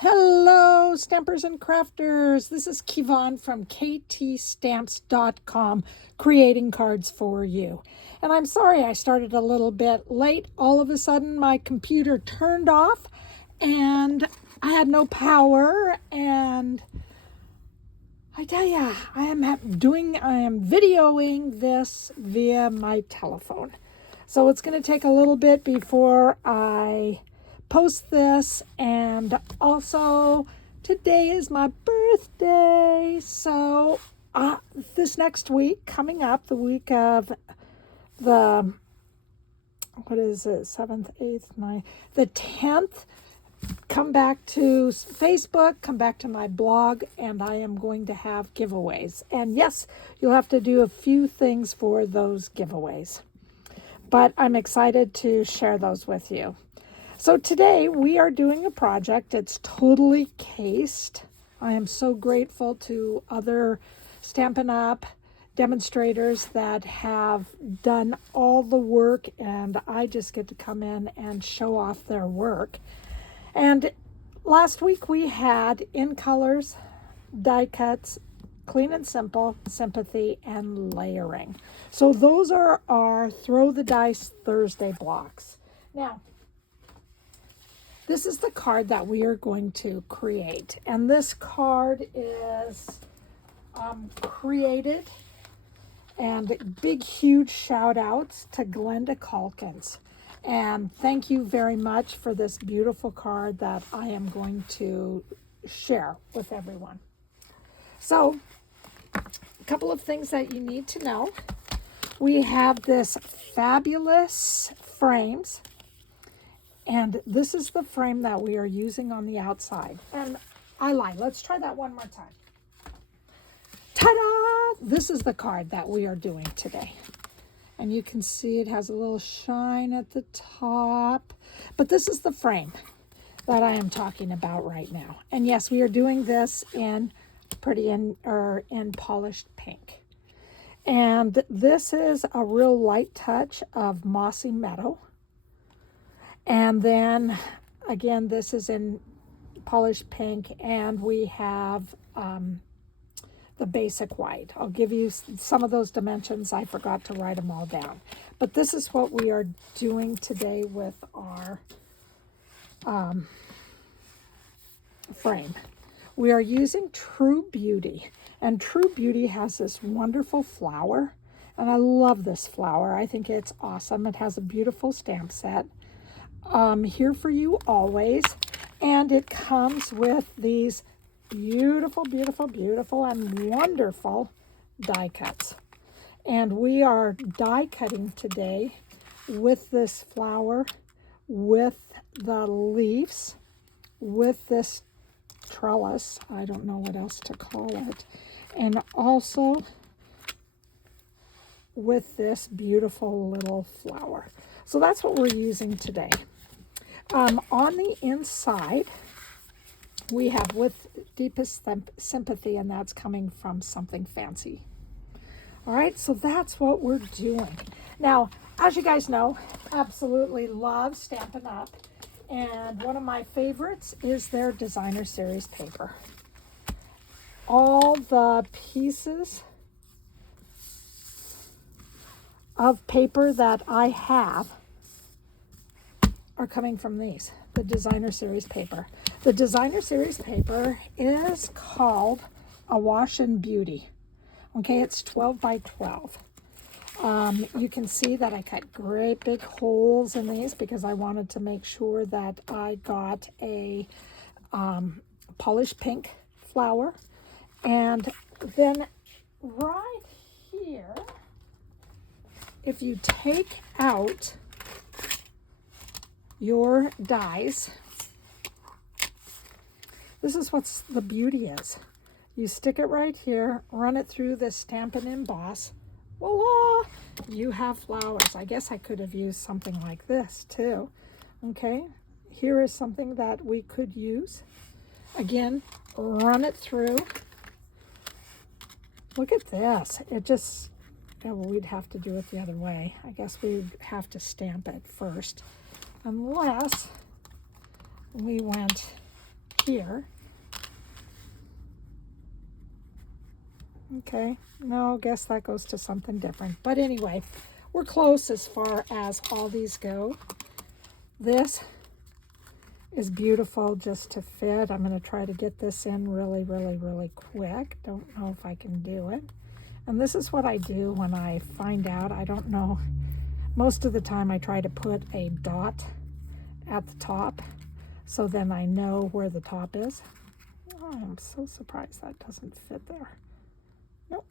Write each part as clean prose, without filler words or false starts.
Hello, stampers and crafters. This is Kevon from ktstamps.com, creating cards for you. And I'm sorry I started a little bit late. All of a sudden, my computer turned off and I had no power. And I tell ya, I am videoing this via my telephone. So it's going to take a little bit before I post this, and also today is my birthday, so this next week coming up, the week of the 7th, 8th, 9th, the 10th, come back to Facebook, come back to my blog, and I am going to have giveaways. And yes, you'll have to do a few things for those giveaways, but I'm excited to share those with you. So today we are doing a project. It's totally cased. I am so grateful to other Stampin' Up! Demonstrators that have done all the work, and I just get to come in and show off their work. And last week we had in colors, die cuts, clean and simple, sympathy, and layering. So those are our Throw the Dice Thursday blocks. Now, this is the card that we are going to create. And this card is created, and big, huge shout outs to Glenda Calkins. And thank you very much for this beautiful card that I am going to share with everyone. So, a couple of things that you need to know. We have this fabulous frames. And this is the frame that we are using on the outside. And I lied. Let's try that one more time. Ta-da! This is the card that we are doing today. And you can see it has a little shine at the top. But this is the frame that I am talking about right now. And yes, we are doing this in polished pink. And this is a real light touch of mossy meadow. And then, again, this is in polished pink, and we have the basic white. I'll give you some of those dimensions. I forgot to write them all down. But this is what we are doing today with our frame. We are using True Beauty, and True Beauty has this wonderful flower, and I love this flower. I think it's awesome. It has a beautiful stamp set. Here for you always, and it comes with these beautiful, beautiful, beautiful, and wonderful die cuts. And we are die cutting today with this flower, with the leaves, with this trellis, I don't know what else to call it, and also with this beautiful little flower. So that's what we're using today. On the inside, we have With Deepest Sympathy, and that's coming from Something Fancy. All right, so that's what we're doing. Now, as you guys know, absolutely love Stampin' Up! And one of my favorites is their Designer Series paper. All the pieces of paper that I have are coming from these, the Designer Series paper. The Designer Series paper is called Awash and Beauty. Okay, it's 12 by 12. You can see that I cut great big holes in these because I wanted to make sure that I got a polished pink flower. And then right here, if you take out your dies, this is what the beauty is. You stick it right here, run it through this Stampin' Emboss, voila, you have flowers. I guess I could have used something like this too. Okay, here is something that we could use. Again, run it through. Look at this. It just, well, we'd have to do it the other way. I guess we'd have to stamp it first, unless we went here. Okay, no, I guess that goes to something different. But anyway, we're close as far as all these go. This is beautiful just to fit. I'm going to try to get this in really, really, really quick. Don't know if I can do it. And this is what I do when I find out. I don't know. Most of the time I try to put a dot at the top so then I know where the top is. Oh, I'm so surprised that doesn't fit there. Nope.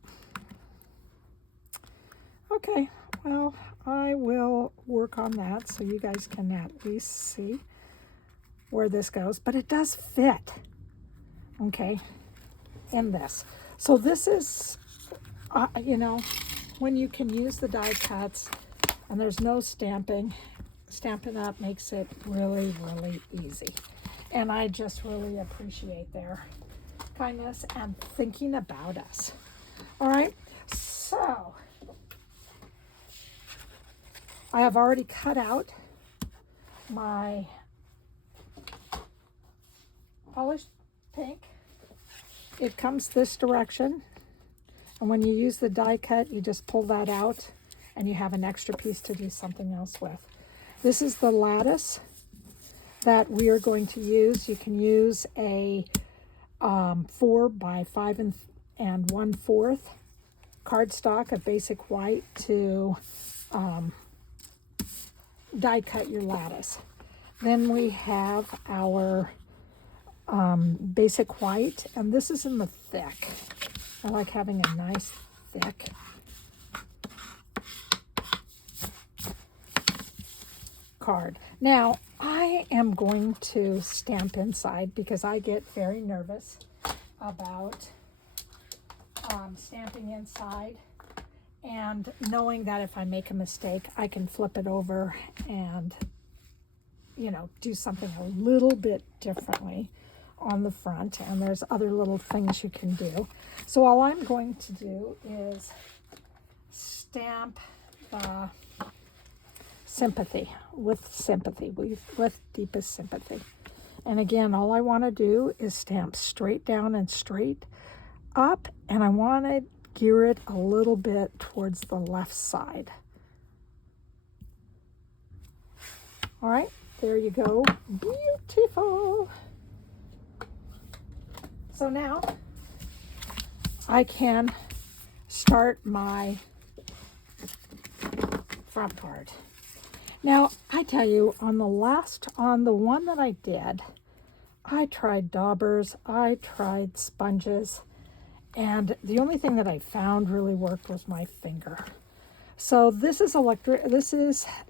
Okay, well, I will work on that so you guys can at least see where this goes, but it does fit, okay, in this. So this is, you know, when you can use the die cuts and there's no stamping, Stampin' Up makes it really, really easy. And I just really appreciate their kindness and thinking about us. All right, so I have already cut out my polished pink. It comes this direction, and when you use the die cut, you just pull that out and you have an extra piece to do something else with. This is the lattice that we are going to use. You can use a 4 by 5 1/4 cardstock, a basic white, to die cut your lattice. Then we have our basic white, and this is in the thick. I like having a nice thick card. Now I am going to stamp inside because I get very nervous about stamping inside, and knowing that if I make a mistake I can flip it over and, you know, do something a little bit differently on the front, and there's other little things you can do. So all I'm going to do is stamp the Sympathy with deepest sympathy. And again, all I want to do is stamp straight down and straight up, and I want to gear it a little bit towards the left side. All right, there you go. Beautiful. So now I can start my front part. Now, I tell you, on the one that I did, I tried daubers, I tried sponges, and the only thing that I found really worked was my finger. So this is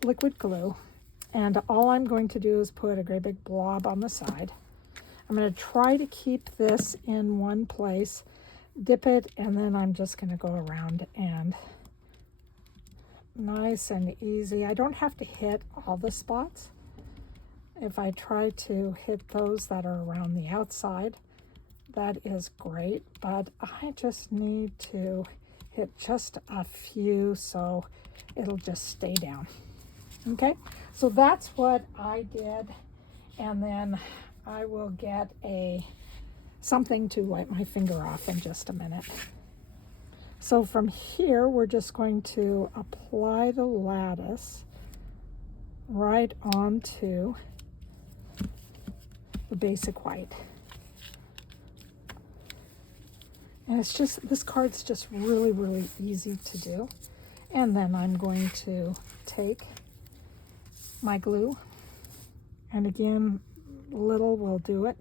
liquid glue, and all I'm going to do is put a great big blob on the side. I'm going to try to keep this in one place, dip it, and then I'm just going to go around and nice and easy. I don't have to hit all the spots. If I try to hit those that are around the outside, that is great, but I just need to hit just a few so it'll just stay down. Okay, so that's what I did, and then I will get something to wipe my finger off in just a minute. So from here, we're just going to apply the lattice right onto the basic white. And it's just, this card's just really, really easy to do. And then I'm going to take my glue, and again, little will do it.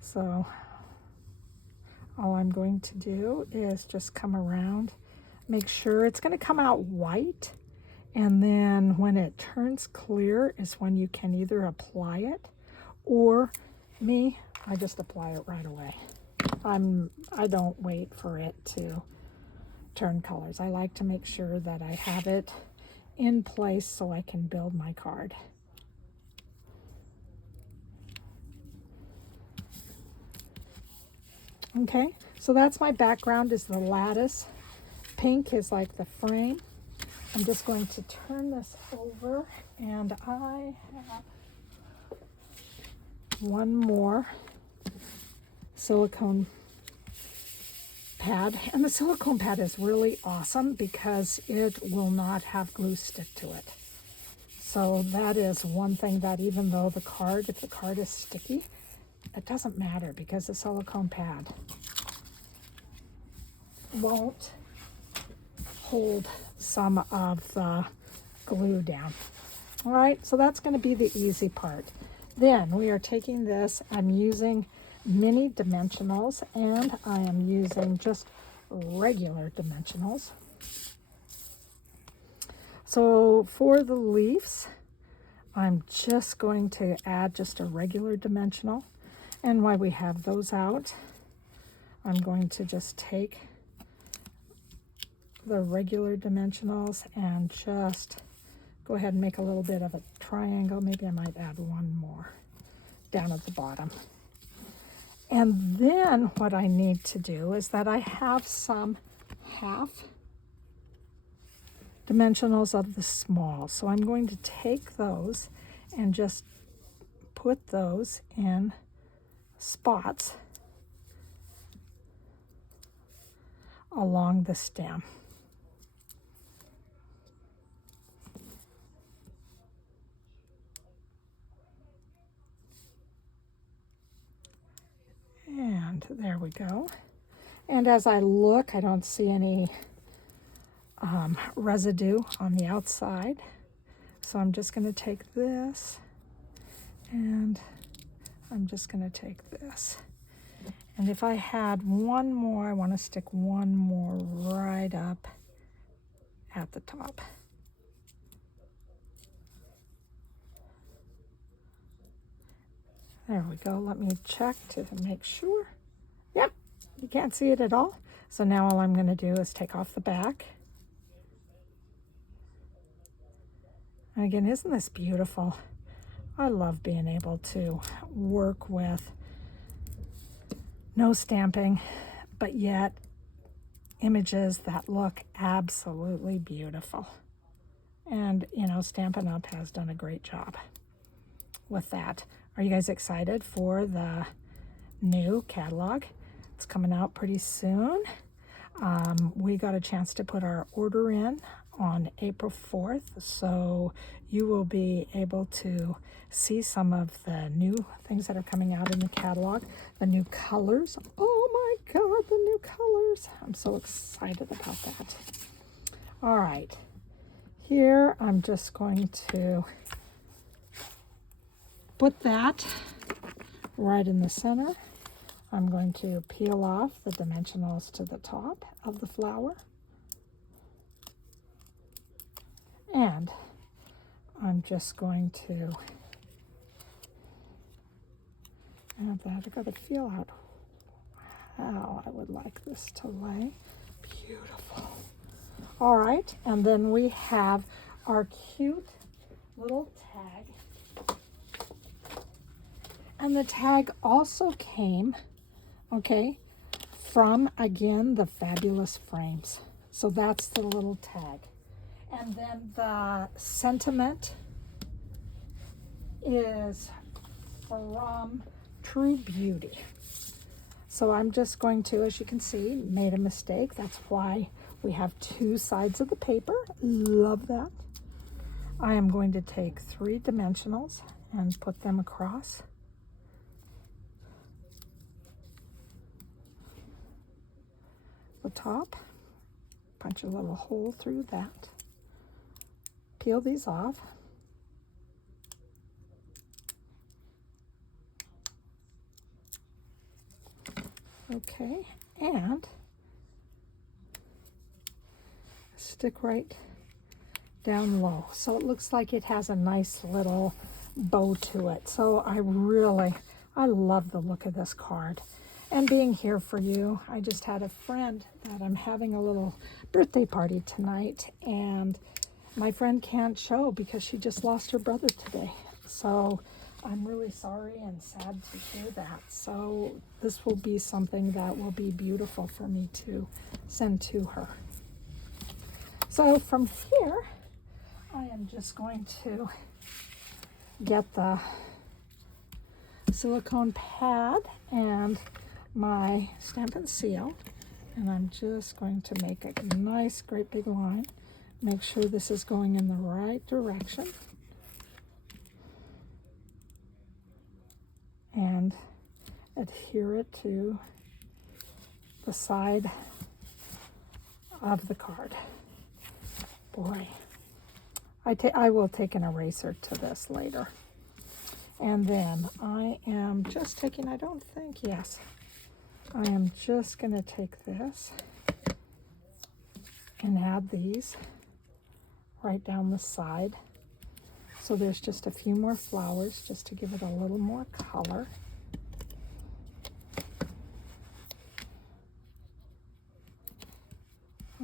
So all I'm going to do is just come around, make sure it's going to come out white, and then when it turns clear is when you can either apply it, or me, I just apply it right away. I don't wait for it to turn colors. I like to make sure that I have it in place so I can build my card. Okay, so that's my background, is the lattice. Pink is like the frame. I'm just going to turn this over, and I have one more silicone pad. And the silicone pad is really awesome because it will not have glue stick to it. So that is one thing that even though if the card is sticky, it doesn't matter because the silicone pad won't hold some of the glue down. All right, so that's going to be the easy part. Then we are taking this, I'm using mini dimensionals, and I am using just regular dimensionals. So for the leaves, I'm just going to add just a regular dimensional. And while we have those out, I'm going to just take the regular dimensionals and just go ahead and make a little bit of a triangle. Maybe I might add one more down at the bottom. And then what I need to do is that I have some half dimensionals of the small. So I'm going to take those and just put those in spots along the stem. And there we go. And as I look, I don't see any residue on the outside. So I'm just going to take this and I'm just going to take this. And if I had one more, I want to stick one more right up at the top. There we go. Let me check to make sure. Yep, you can't see it at all. So now all I'm going to do is take off the back. And again, isn't this beautiful? I love being able to work with no stamping, but yet images that look absolutely beautiful. And, you know, Stampin' Up! Has done a great job with that. Are you guys excited for the new catalog? It's coming out pretty soon. We got a chance to put our order in on April 4th, so you will be able to see some of the new things that are coming out in the catalog, the new colors. Oh my God, the new colors. I'm so excited about that. All right, here I'm just going to put that right in the center. I'm going to peel off the dimensionals to the top of the flower. And I'm just going to add that. I got to feel out how I would like this to lay. Beautiful. All right, and then we have our cute little tag. And the tag also came, okay, from, again, the Fabulous Frames. So that's the little tag. And then the sentiment is from True Beauty. So I'm just going to, as you can see, made a mistake. That's why we have two sides of the paper. Love that. I am going to take 3 dimensionals and put them across. The top, punch a little hole through that. Peel these off. Okay, and stick right down low. So it looks like it has a nice little bow to it. So I love the look of this card. And being here for you, I just had a friend that I'm having a little birthday party tonight, and my friend can't show because she just lost her brother today. So I'm really sorry and sad to hear that. So this will be something that will be beautiful for me to send to her. So from here, I am just going to get the silicone pad and my Stampin' Seal, and I'm just going to make a nice, great big line. Make sure this is going in the right direction. And adhere it to the side of the card. Boy, I will take an eraser to this later. And then I am just taking, I am just going to take this and add these right down the side. So there's just a few more flowers just to give it a little more color.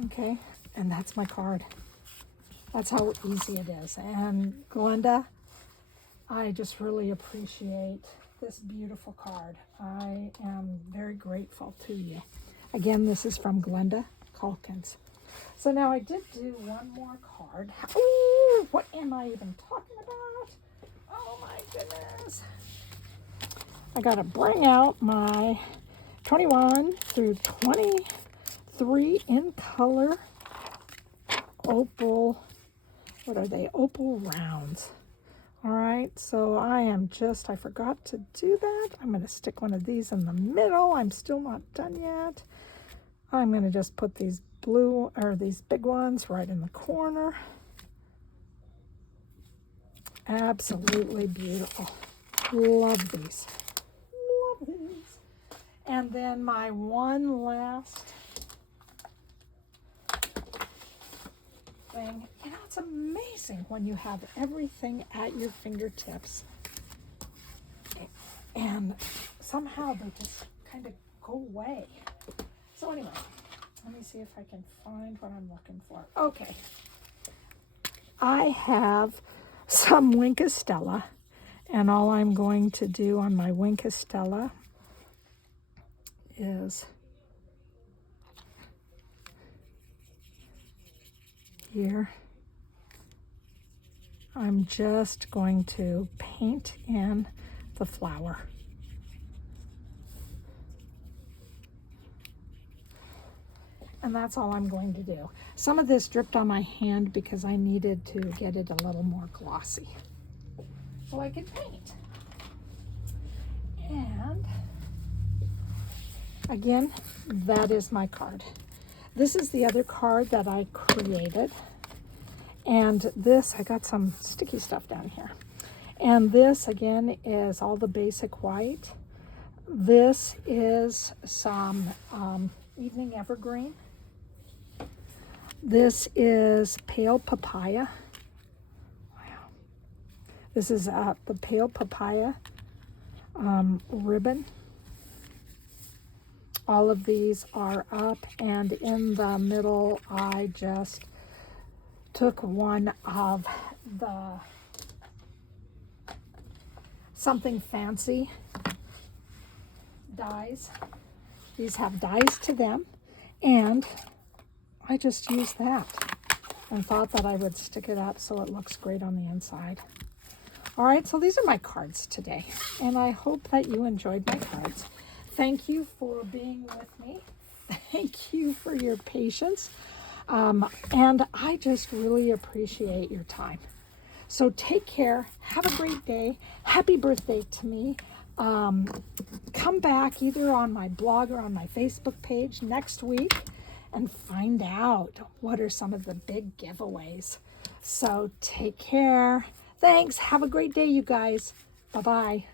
Okay, and that's my card. That's how easy it is. And Glenda, I just really appreciate this beautiful card. I am very grateful to you. Again, this is from Glenda Calkins. So now I did do one more card. Ooh, what am I even talking about? Oh my goodness. I gotta bring out my 21 through 23 in color Opal, what are they? Opal rounds. All right, so I forgot to do that. I'm gonna stick one of these in the middle. I'm still not done yet. I'm gonna just put these these big ones right in the corner. Absolutely beautiful. Love these. Love these. And then my one last thing. You know, it's amazing when you have everything at your fingertips and somehow they just kind of go away. So anyway, let me see if I can find what I'm looking for. Okay. I have some Stella, and all I'm going to do on my Stella is here. I'm just going to paint in the flower. And that's all I'm going to do. Some of this dripped on my hand because I needed to get it a little more glossy so I could paint. And again, that is my card. This is the other card that I created. And this, I got some sticky stuff down here. And this again is all the basic white. This is some evening evergreen. This is pale papaya. Wow. This is the pale papaya ribbon. All of these are up, and in the middle I just took one of the Something Fancy dies. These have dies to them, and I just used that and thought that I would stick it up so it looks great on the inside. All right, so these are my cards today, and I hope that you enjoyed my cards. Thank you for being with me. Thank you for your patience. And I just really appreciate your time. So take care. Have a great day. Happy birthday to me. Come back either on my blog or on my Facebook page next week and find out what are some of the big giveaways. So take care. Thanks. Have a great day, you guys. Bye-bye.